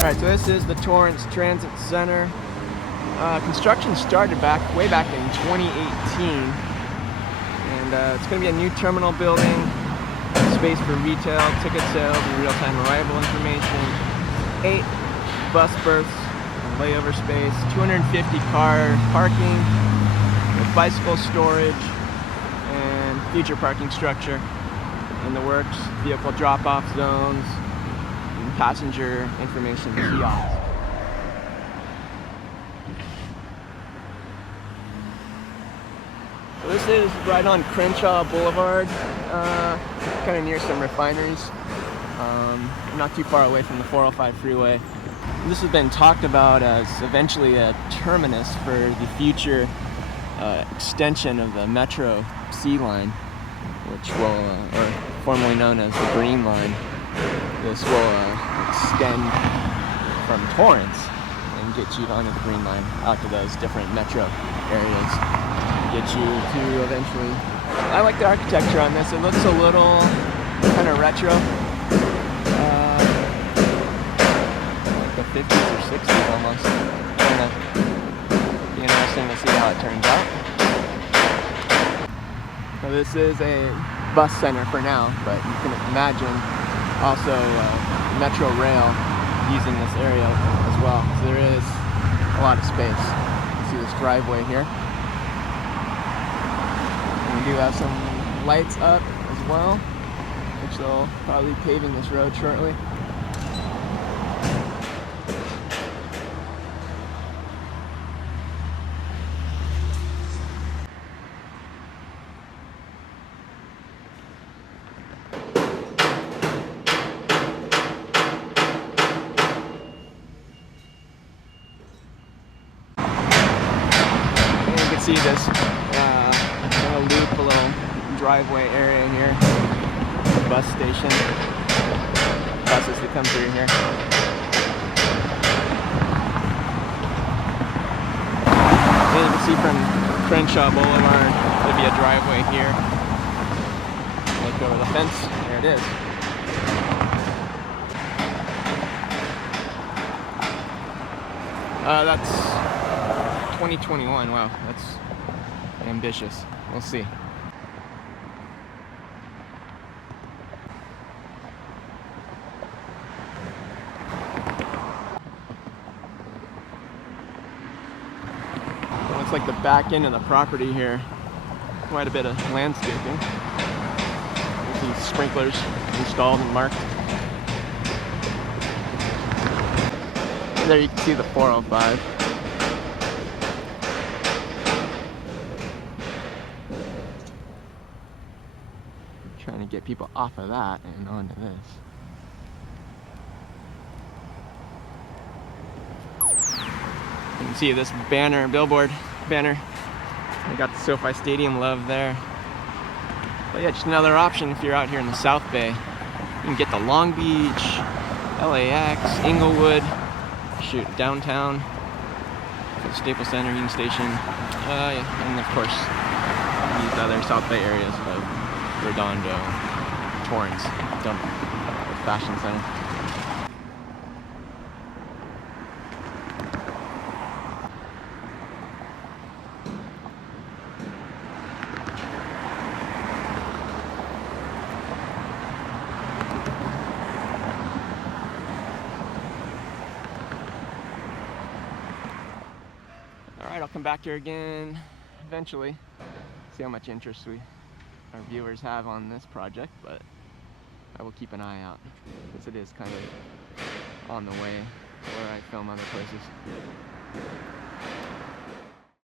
Alright, so this is the Torrence Transit Center. Construction started way back in 2018. And it's going to be a new terminal building, space for retail, ticket sales, and real-time arrival information. 8 bus berths, layover space, 250 car parking, with bicycle storage, and future parking structure in the works, vehicle drop-off zones, and passenger information kiosks. So this is right on Crenshaw Boulevard, kind of near some refineries, not too far away from the 405 freeway. And this has been talked about as eventually a terminus for the future extension of the Metro C line, which will, or formerly known as the Green Line. This will extend from Torrance and get you onto the Green Line out to those different metro areas. Get you to eventually. I like the architecture on this. It looks a little kind of retro, like the 50s or 60s almost. Gonna be interesting to see how it turns out. So this is a bus center for now, but you can imagine also metro rail using this area as well. So there is a lot of space. You can see this driveway here. We do have some lights up as well, which they'll probably be paving this road shortly. And you can see this loop, a little driveway area here, bus station, buses that come through here. And you can see from Crenshaw Boulevard, there'll be a driveway here. Look over the fence, there it is. That's 2021, wow, that's ambitious. We'll see. It looks like the back end of the property here, quite a bit of landscaping. There's these sprinklers installed and marked. And there you can see the 405. Trying to get people off of that and onto this. You can see this billboard banner. I got the SoFi Stadium love there. But yeah, just another option if you're out here in the South Bay. You can get to Long Beach, LAX, Inglewood, shoot, downtown, Staples Center, Union Station, and of course these other South Bay areas of Redondo, Torrance, Fashion Center. Alright, I'll come back here again eventually, see how much interest our viewers have on this project, but I will keep an eye out because it is kind of on the way where I film other places.